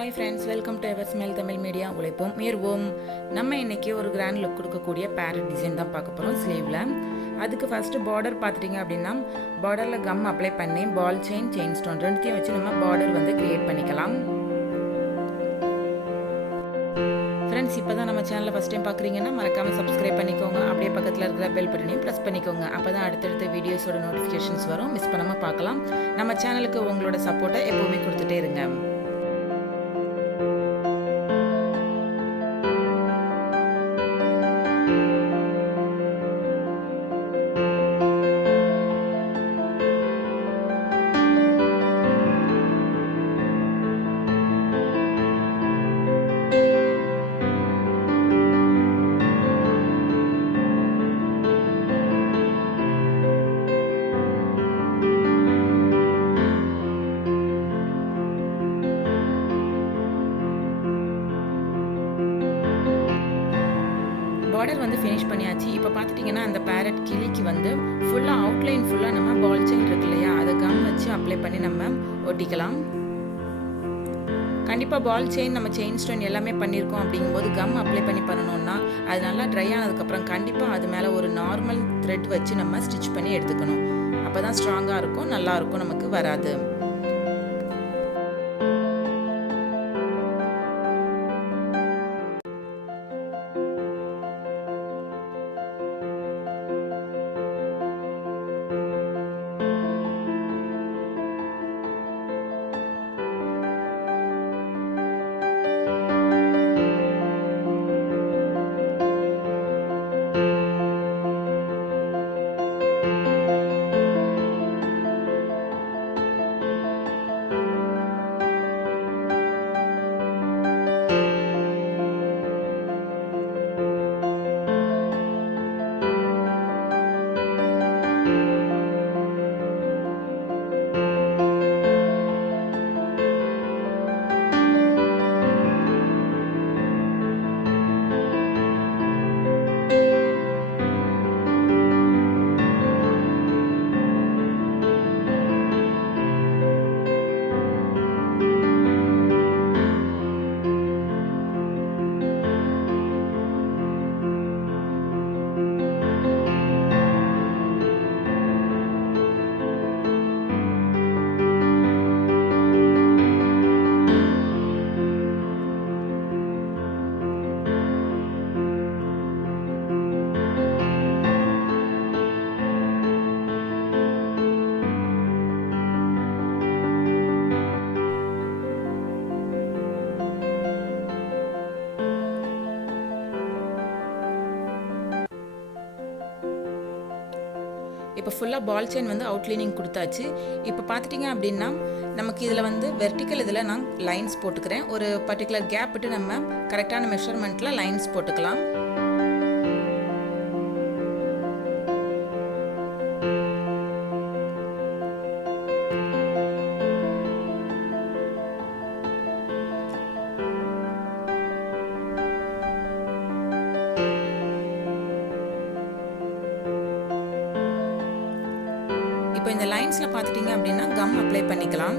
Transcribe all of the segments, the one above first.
Hi friends, welcome to Eversmile Tamil Media. உழைப்போம் உயர்வோம். நம்ம இன்னைக்கு ஒரு கிராண்ட் லுக் கொடுக்கக்கூடிய parrot டிசைன் தான் பார்க்க போறோம் ஸ்லீவ்ல. அதுக்கு ஃபர்ஸ்ட் border பாத்துட்டீங்க அப்படினா borderல கம் அப்ளை பண்ணி பால் செயின் ஸ்டோன் ரெண்டுத்தையும் வச்சு நம்ம border வந்து கிரியேட் பண்ணிக்கலாம். Friends, இப்போதான் நம்ம சேனலை ஃபர்ஸ்ட் டைம் பார்க்குறீங்கன்னா மறக்காம சப்ஸ்கிரைப் பண்ணிக்கோங்க. அப்படியே பக்கத்தில் இருக்கிற பெல் பட்டனையும் ப்ரெஸ் பண்ணிக்கோங்க. அப்பதான் அடுத்தடுத்த வீடியோஸோட நோட்டிஃபிகேஷன்ஸ் வரும். மிஸ் பண்ணாம பார்க்கலாம். நம்ம சேனலுக்கு உங்களோட சப்போர்ட்டை எப்பவுமே கொடுத்துட்டே இருங்க. border வந்து finish பண்ணியாச்சு. இப்போ பார்த்துட்டீங்கன்னா அந்த parrot கிளிக்கு வந்து ஃபுல்லா அவுட்லைன் ஃபுல்லா நம்ம பால் செயின் இருக்கு இல்லையா, அதை கம் வச்சு அப்ளை பண்ணி நம்ம ஒட்டிக்கலாம். கண்டிப்பா பால் செயின் நம்ம செயின் ஸ்டோன் எல்லாமே பண்ணியிருக்கோம் அப்படிங்கும்போது கம் அப்ளை பண்ணி பண்ணணும்னா அது நல்லா ட்ரை ஆனதுக்கப்புறம் கண்டிப்பாக அது மேலே ஒரு நார்மல் த்ரெட் வச்சு நம்ம ஸ்டிச் பண்ணி எடுத்துக்கணும். அப்போ தான் ஸ்ட்ராங்காக இருக்கும், நல்லா இருக்கும், நமக்கு வராது. இப்போ ஃபுல்லாக பால் செயின் வந்து அவுட்லைனிங் கொடுத்தாச்சு. இப்போ பார்த்துட்டிங்க அப்படின்னா நமக்கு இதில் வந்து வெர்டிக்கல் இதில் நான் லைன்ஸ் போட்டுக்கிறேன். ஒரு பர்டிகுலர் கேப் விட்டு நம்ம கரெக்டான மெஷர்மெண்ட்டில் லைன்ஸ் போட்டுக்கலாம். இப்போ இந்த லைன்ஸ்ல பார்த்துட்டீங்க அப்படின்னா கம் அப்ளை பண்ணிக்கலாம்.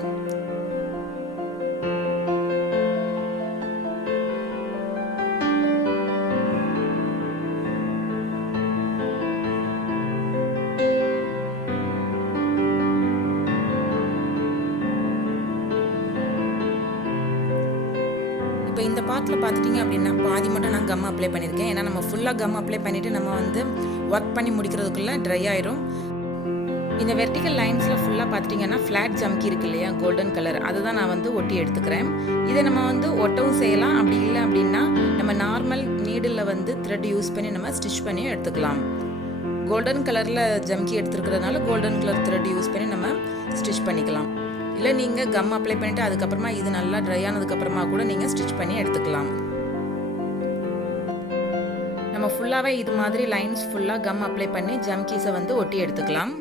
இப்போ இந்த பார்ட்டில் பார்த்துட்டிங்க அப்படின்னா பாதி மட்டும் நான் கம் அப்ளை பண்ணியிருக்கேன். ஏன்னா நம்ம ஃபுல்லாக கம் அப்ளை பண்ணிவிட்டு நம்ம வந்து ஒர்க் பண்ணி முடிக்கிறதுக்குள்ளே ட்ரை ஆயிரும். இந்த வெர்டிக்கல் லைன்ஸில் ஃபுல்லாக பார்த்துட்டிங்கன்னா ஃப்ளாட் ஜம்கி இருக்கு இல்லையா, கோல்டன் கலர், அதை தான் நான் வந்து ஒட்டி எடுத்துக்கிறேன். இதை நம்ம வந்து ஒட்டவும் செய்யலாம். அப்படி இல்லை அப்படின்னா நம்ம நார்மல் நீடில் வந்து த்ரெட் யூஸ் பண்ணி நம்ம ஸ்டிச் பண்ணி எடுத்துக்கலாம். கோல்டன் கலரில் ஜம்கி எடுத்துருக்கிறதுனால கோல்டன் கலர் த்ரெட் யூஸ் பண்ணி நம்ம ஸ்டிச் பண்ணிக்கலாம். இல்லை நீங்கள் கம் அப்ளை பண்ணிவிட்டு அதுக்கப்புறமா இது நல்லா ட்ரை ஆனதுக்கப்புறமா கூட நீங்கள் ஸ்டிச் பண்ணி எடுத்துக்கலாம். நம்ம ஃபுல்லாகவே இது மாதிரி லைன்ஸ் ஃபுல்லாக கம் அப்ளை பண்ணி ஜம்கீஸை வந்து ஒட்டி எடுத்துக்கலாம்.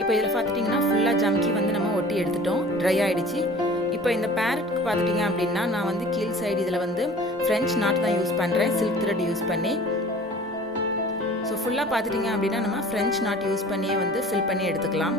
இப்போ இதில் பார்த்துட்டிங்கன்னா ஃபுல்லாக ஜம்கி வந்து நம்ம ஒட்டி எடுத்துட்டோம், ட்ரை ஆகிடுச்சு. இப்போ இந்த பேரட்க்கு பார்த்துட்டிங்க அப்படின்னா நான் வந்து கீழ் சைடு இதில் வந்து ஃப்ரெஞ்ச் நாட் தான் யூஸ் பண்ணுறேன், சில்க் த்ரெட் யூஸ் பண்ணி. ஸோ ஃபுல்லாக பார்த்துட்டிங்க அப்படின்னா நம்ம ஃப்ரெஞ்ச் நாட் யூஸ் பண்ணியே வந்து ஃபில் பண்ணி எடுத்துக்கலாம்.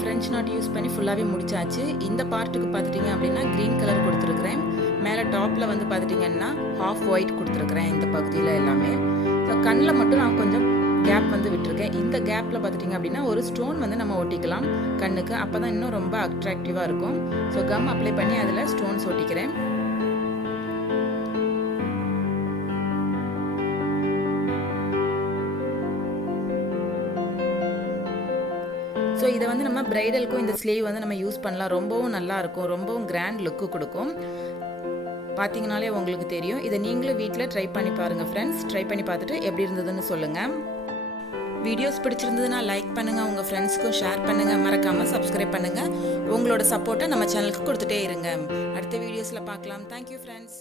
ஃப்ரெஞ்ச் நாட் யூஸ் பண்ணி ஃபுல்லாகவே முடிச்சாச்சு. இந்த பார்ட்டுக்கு பார்த்துட்டிங்க அப்படின்னா க்ரீன் கலர் கொடுத்துருக்குறேன். மேலே டாப்பில் வந்து பார்த்துட்டிங்கன்னா ஹாஃப் ஒயிட் கொடுத்துருக்குறேன் இந்த பகுதியில் எல்லாமே. ஸோ கண்ணில் மட்டும் நான் கொஞ்சம் கேப் வந்து விட்டுருக்கேன். இந்த கேப்பில் பார்த்துட்டிங்க அப்படின்னா ஒரு ஸ்டோன் வந்து நம்ம ஒட்டிக்கலாம் கண்ணுக்கு, அப்போ தான் இன்னும் ரொம்ப அட்ராக்டிவாக இருக்கும். ஸோ கம் அப்ளை பண்ணி அதில் ஸ்டோன்ஸ் ஒட்டிக்கிறேன். ஸோ இதை வந்து நம்ம பிரைடலுக்கும் இந்த ஸ்லீவ் வந்து நம்ம யூஸ் பண்ணலாம். ரொம்பவும் நல்லாயிருக்கும், ரொம்பவும் கிராண்ட் லுக்கு கொடுக்கும். பார்த்தீங்கனாலே உங்களுக்கு தெரியும். இதை நீங்களும் வீட்டில் ட்ரை பண்ணி பாருங்கள் ஃப்ரெண்ட்ஸ். ட்ரை பண்ணி பார்த்துட்டு எப்படி இருந்ததுன்னு சொல்லுங்கள். வீடியோஸ் பிடிச்சிருந்ததுன்னா லைக் பண்ணுங்கள், உங்கள் ஃப்ரெண்ட்ஸ்க்கும் ஷேர் பண்ணுங்கள், மறக்காமல் சப்ஸ்கிரைப் பண்ணுங்கள். உங்களோட சப்போர்ட்டை நம்ம சேனலுக்கு கொடுத்துட்டே இருங்க. அடுத்த வீடியோஸில் பார்க்கலாம். Thank you friends.